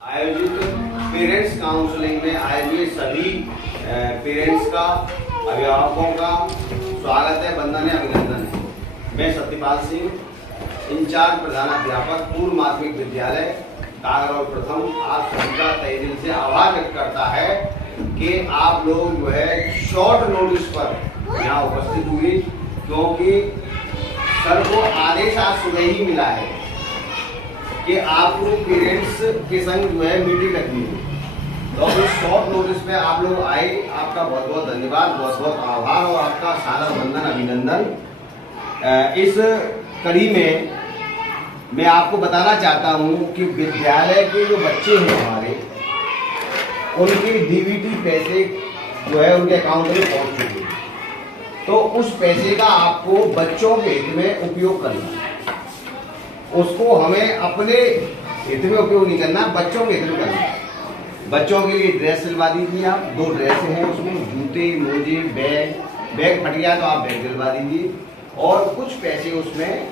आयोजित parents counselling में आए हुए सभी पेरेंट्स का, अभिभावकों का स्वागत है, वंदन है, अभिनंदन है। मैं सत्यपाल सिंह, इंचार्ज प्रधानाध्यापक, पूर्व माध्यमिक विद्यालय कागरौल प्रथम, आप सभी का तहे दिल से आभार व्यक्त करता है कि आप लोग जो है शॉर्ट नोटिस पर यहाँ उपस्थित हुए, क्योंकि सर को आदेश आज सुबह ही मिला है कि आपको पेरेंट्स के संग जो है मीटिंग रखनी है। तो इस शॉर्ट नोटिस पे आप लोग आए, आपका बहुत बहुत धन्यवाद, बहुत बहुत आभार और आपका सारा वंदन अभिनंदन। इस कड़ी में मैं आपको बताना चाहता हूँ कि विद्यालय के जो बच्चे हैं हमारे, उनके डीबीटी पैसे जो है उनके अकाउंट में पहुँच चुके हैं। तो उस पैसे का आपको बच्चों के हित में उपयोग करना है। उसको हमें अपने हित में उपयोग नहीं करना, बच्चों के हित में करना है। बच्चों के लिए ड्रेस सिलवा दीजिए आप, 2 ड्रेस हैं उसमें, जूते, मोजे, बैग फट गया तो आप बैग दिलवा दीजिए, और कुछ पैसे उसमें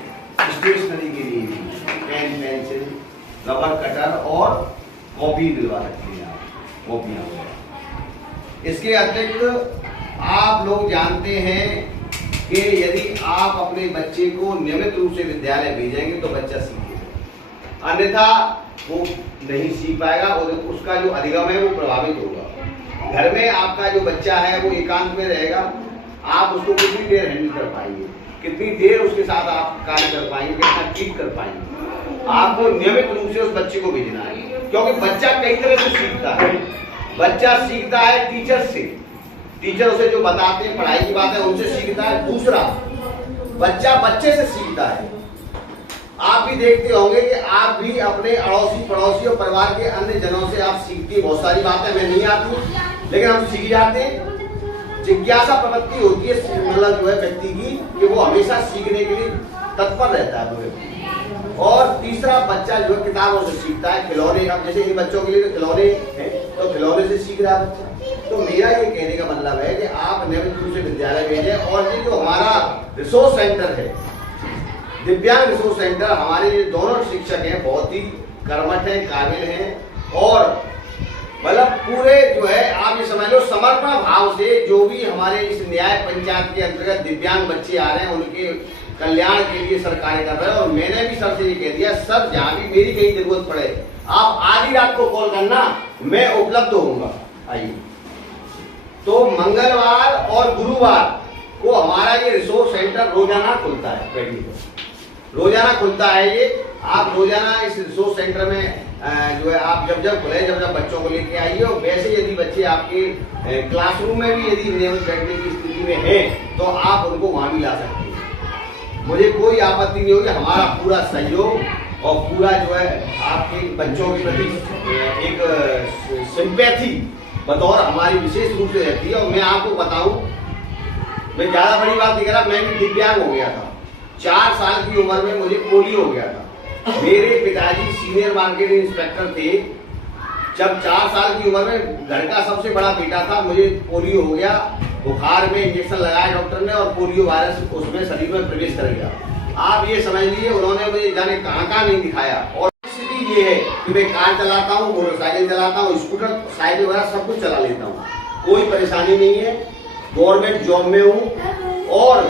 स्टेशनरी के लिए भी, पेन, पेंसिल, रबर कटर और कॉपी दिलवा सकते हैं आप, कॉपियाँ। इसके अतिरिक्त आप लोग जानते हैं कि यदि आप अपने बच्चे को नियमित रूप से विद्यालय भेजेंगे तो बच्चा सीखेगा, अन्यथा वो नहीं सीख पाएगा और उसका जो अधिगम है वो प्रभावित होगा। घर में आपका जो बच्चा है वो एकांत में रहेगा, आप उसको कितनी देर हैंडल कर पाएंगे, कितनी देर उसके साथ आप कार्य कर पाएंगे, कितना ट्रीट कर पाएंगे। आपको नियमित रूप से उस बच्चे को भेजना है, क्योंकि बच्चा कई तरह से सीखता है। बच्चा सीखता है टीचर से, टीचर उसे जो बताते हैं पढ़ाई की बात है उनसे सीखता है। दूसरा, बच्चा बच्चे से सीखता है। आप भी देखते होंगे कि आप भी अपने अड़ोसी पड़ोसी और परिवार के अन्य जनों से आप सीखती है। बहुत सारी बातें हमें नहीं आती, लेकिन हम सीख जाते हैं। जिज्ञासा प्रवृत्ति होती है मतलब जो है व्यक्ति की, कि वो हमेशा सीखने के लिए तत्पर रहता है व्यक्ति। और तीसरा, बच्चा जो किताबों से सीखता है, खिलौने। अब जैसे इन बच्चों के लिए खिलौने हैं तो खिलौने से सीख रहा है बच्चा। तो मेरा ये कहने का मतलब है कि आप नियमित रूप से विद्यालय भेजें। और ये जो हमारा रिसोर्स सेंटर है, दिव्यांग रिसोर्स सेंटर, हमारे ये दोनों शिक्षक हैं, बहुत ही कर्मठ हैं, काबिल हैं, और मतलब पूरे जो है आप ये समझ लो समर्पण भाव से जो भी हमारे इस न्याय पंचायत के अंतर्गत दिव्यांग बच्चे आ रहे हैं उनके कल्याण के लिए सर कार्य कर रहे हैं। और मैंने भी सर से ये कह दिया, सर जहाँ भी मेरी कहीं जरूरत पड़े आप आधी रात को कॉल करना, मैं उपलब्ध होऊंगा। आइए। तो मंगलवार और गुरुवार को हमारा ये रिसोर्स सेंटर रोजाना खुलता है, रोजाना खुलता है ये। आप रोजाना इस रिसोर्स सेंटर में जो है आप जब खुले जब बच्चों को लेके आइए। और वैसे यदि बच्चे आपके क्लासरूम में भी यदि नियमित बैठने की स्थिति में हैं तो आप उनको वहां भी ला सकते हैं, मुझे कोई आपत्ति नहीं होगी। हमारा पूरा सहयोग और पूरा जो है आपके बच्चों के प्रति एक सिंपैथी बतौर हमारी विशेष रूप से रहती है। और मैं आपको बताऊं, मैं ज्यादा बड़ी बात नहीं कर रहा, मैं भी दिव्यांग हो गया था। 4 साल की उम्र में मुझे पोलियो हो गया था। मेरे पिताजी सीनियर मार्केटिंग इंस्पेक्टर थे। जब 4 साल की उम्र में घर का सबसे बड़ा बेटा था, मुझे पोलियो हो गया। बुखार में इंजेक्शन लगाया डॉक्टर ने और पोलियो वायरस उसमें शरीर में प्रवेश कर गया। आप ये समझ लीजिए उन्होंने मुझे जाने कहाँ नहीं दिखाया। और स्थिति ये है कि मैं कार चलाता हूँ, मोटरसाइकिल चलाता हूँ, स्कूटर, साइकिल वगैरह सब कुछ चला लेता हूँ, कोई परेशानी नहीं है। गवर्नमेंट जॉब में हूँ, और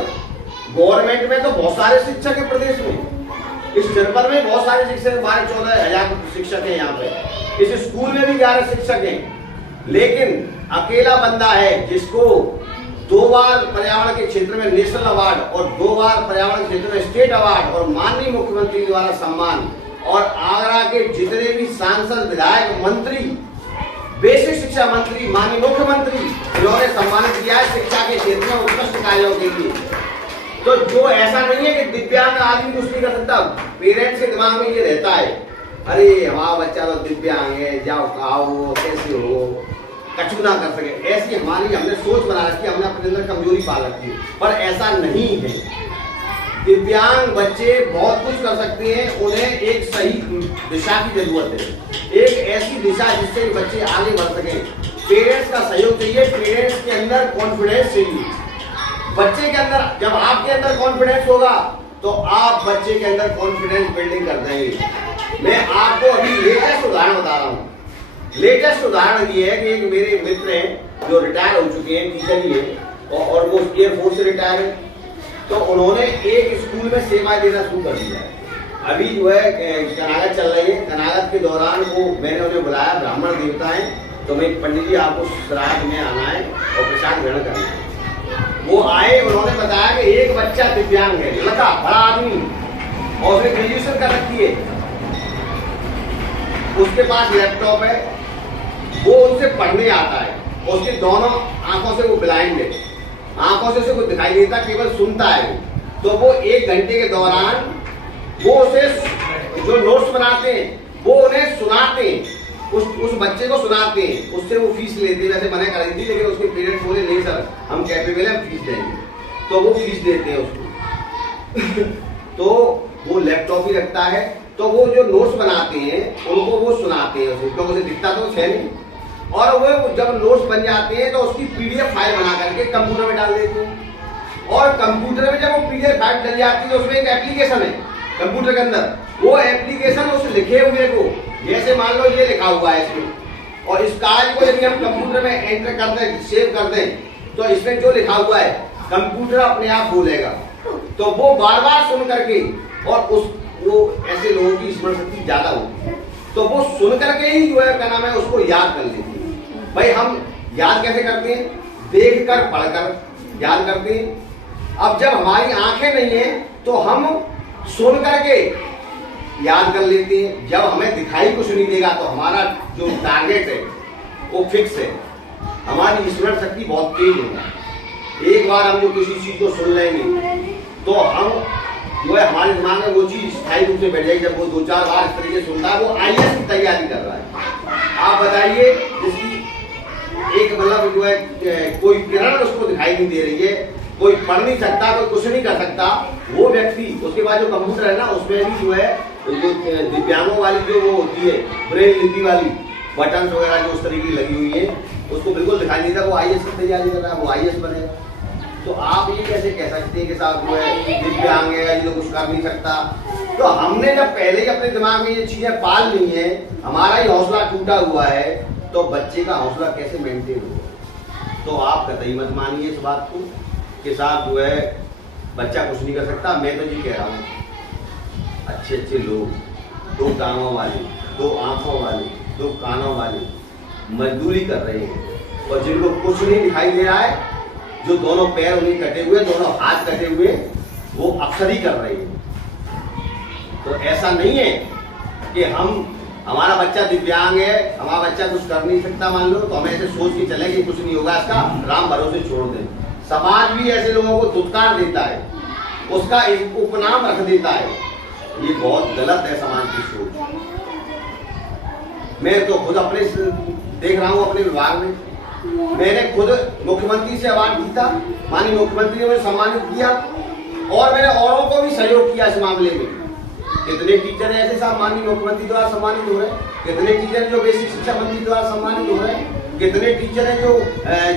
गवर्नमेंट में तो बहुत सारे शिक्षक है प्रदेश में। इस जनपद में बहुत सारे शिक्षक, 12-14 हजार शिक्षक हैं यहाँ पे। इस स्कूल में भी 11 शिक्षक हैं, लेकिन अकेला बंदा है जिसको 2 बार पर्यावरण के क्षेत्र में नेशनल अवार्ड और 2 बार पर्यावरण के क्षेत्र में स्टेट अवार्ड और माननीय मुख्यमंत्री द्वारा सम्मान, और आगरा के जितने भी सांसद, विधायक, मंत्री, बेसिक शिक्षा मंत्री, माननीय मुख्यमंत्री, इन्होंने सम्मानित किया है शिक्षा के क्षेत्र में उत्कृष्ट कार्यों के लिए। तो जो ऐसा नहीं है कि दिव्यांग आदमी कुछ नहीं कर सकता। पेरेंट्स के दिमाग में ये रहता है, अरे हमारा बच्चा तो दिव्यांग है, जाओ खाओ, कैसे हो, कछु ना कर सके। ऐसी हमने सोच बना रखी है, हमने अपने अंदर कमजोरी पाल रखी है, पर ऐसा नहीं है। दिव्यांग बच्चे बहुत कुछ कर सकते हैं, उन्हें एक सही दिशा की जरूरत है, एक ऐसी दिशा जिससे बच्चे आगे बढ़ सकें। पेरेंट्स का सहयोग चाहिए, पेरेंट्स के अंदर कॉन्फिडेंस चाहिए। बच्चे के अंदर, जब आपके अंदर कॉन्फिडेंस होगा तो आप बच्चे के अंदर कॉन्फिडेंस बिल्डिंग कर देंगे। मैं आपको अभी लेटेस्ट उदाहरण बता रहा हूँ। लेटेस्ट उदाहरण ये है कि एक मेरे मित्र हैं जो रिटायर हो चुके हैं, टीचर ही है और वो एयरफोर्स से रिटायर है। तो उन्होंने एक स्कूल में सेवा देना शुरू कर दिया है। अभी जो है कनागत चल रही है, कनागत के दौरान वो मैंने उन्हें बुलाया, ब्राह्मण देवता है, तो मैं पंडित जी आपको श्राद्ध में आना है और प्रसाद ग्रहण करना है। वो आए, उन्होंने बताया कि एक बच्चा दिव्यांग है, लड़का बड़ा आदमी और उसने ग्रेजुएशन कर रखी है, उसके पास लैपटॉप है, वो उनसे पढ़ने आता है, उसकी दोनों आंखों से वो ब्लाइंड है, आंखों से उसे कुछ दिखाई देता, केवल सुनता है। तो वो 1 घंटे के दौरान वो उसे जो नोट्स बनाते हैं वो उन्हें सुनाते हैं, उस बच्चे को सुनाते हैं, उससे वो फीस लेते हैं। वैसे मना करी थी लेकिन उसके पेरेंट्स बोले नहीं सर हम कैपेबल हैं, फीस देंगे, तो वो फीस देते हैं उसको। तो वो लैपटॉप ही रखता है, तो वो जो नोट्स बनाते हैं उनको वो सुनाते हैं उसे, क्योंकि उसे दिखता तो है नहीं। और वो जब नोट्स बन जाते हैं तो उसकी पीडीएफ फाइल बना करके कंप्यूटर में डाल देते हैं। और कंप्यूटर में जब वो पीडीएफ फाइल डल जाती है, उसमें एक एप्लीकेशन है कंप्यूटर के अंदर, वो एप्लीकेशन उस लिखे हुए को, जैसे मान लो ये लिखा हुआ है इसमें, और इस कागज को यदि हम कंप्यूटर में एंटर करते हैं, सेव करते हैं, तो इसमें जो लिखा हुआ है कंप्यूटर अपने आप बोलेगा। तो वो बार बार सुन करके, और वो ऐसे लोगों की स्मरण शक्ति ज्यादा होती है, तो वो सुन करके ही जो है क्या नाम है उसको याद कर लेते हैं। भाई हम याद कैसे करते हैं? देख कर पढ़कर याद करते हैं। अब जब हमारी आंखें नहीं है तो हम सुन करके याद कर लेते हैं। जब हमें दिखाई कुछ नहीं देगा तो हमारा जो टारगेट है वो फिक्स है, हमारी स्मरण शक्ति बहुत तेज होगा। एक बार हम जो किसी चीज को सुन लेंगे तो हम जो है हमारे दिमाग में वो चीज स्थायी रूप से बैठ जाएगी। जब वो 2-4 बार इस तरीके से सुनता है, वो आईएएस की तैयारी कर रहा है। आप बताइए, जिसकी एक मतलब जो है कोई किरण उसको दिखाई नहीं दे रही है, कोई पढ़ नहीं सकता, कोई कुछ नहीं कर सकता, वो व्यक्ति, उसके बाद जो कंप्यूटर है ना उसमें भी जो है जो दिव्यांगों वाली जो वो होती है ब्रेल लिपि वाली बटन वगैरह जो उस तरीके की लगी हुई है, उसको बिल्कुल दिखाई नहीं देता। वो आईएएस की तैयारी कर रहा है, वो आईएएस बनेगा। तो आप ये कैसे कह सकते हैं कि साहब जो है दिव्यांग है, ये तो कुछ कर नहीं सकता? तो हमने जब पहले ही अपने दिमाग में ये चीजें पाल ली है, हमारा ही हौसला टूटा हुआ है, तो बच्चे का हौसला कैसे मेंटेन होगा? तो आप कतई मत मानिए इस बात को कि साहब जो है बच्चा कुछ नहीं कर सकता। मैं तो जी कह रहा हूँ, अच्छे अच्छे लोग, 2 टांगों वाले, 2 आंखों वाले, 2 कानों वाले मजदूरी कर रहे हैं, और जिनको कुछ नहीं दिखाई दे रहा है, जो दोनों पैर उन्हें कटे हुए, दोनों हाथ कटे हुए, वो अफसरी कर रहे हैं। तो ऐसा नहीं है कि हमारा बच्चा दिव्यांग है, हमारा बच्चा कुछ कर नहीं सकता मान लो, तो हमें ऐसे सोच के चले कि कुछ नहीं होगा, इसका राम भरोसे छोड़ दें। समाज भी ऐसे लोगों को धुतकार देता है, उसका एक उपनाम रख देता है। ये बहुत गलत है समाज की सोच। मैं तो खुद अपने देख रहा हूँ अपने विभाग में, मैंने खुद मुख्यमंत्री से अवार्ड जीता, माननीय मुख्यमंत्री ने मुझे सम्मानित किया, और मैंने औरों को भी सहयोग किया इस मामले में। कितने टीचर ऐसे साहब माननीय मुख्यमंत्री द्वारा सम्मानित हो रहे हैं, कितने टीचर जो बेसिक शिक्षा मंत्री द्वारा सम्मानित हो रहे हैं, कितने टीचर हैं जो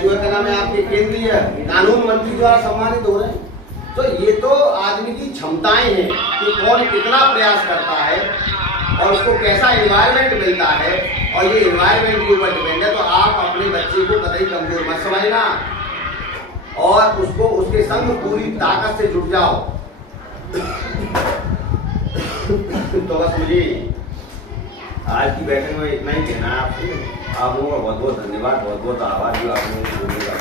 है क्या नाम है आपके केंद्रीय कानून मंत्री द्वारा सम्मानित हो रहे हैं। तो ये तो आदमी की क्षमताएं हैं कि कौन कितना प्रयास करता है और उसको कैसा एनवायरनमेंट मिलता है, और ये एनवायरनमेंट के ऊपर डिपेंड है। तो आप अपने बच्चे को कतई कमजोर मत समझना, और उसको उसके संग पूरी ताकत से जुट जाओ। तो बस मुझे आज की बैठक में इतना ही कहना है आपसे। आप लोगों का बहुत बहुत धन्यवाद, बहुत बहुत आभार जो आपने बोलने का।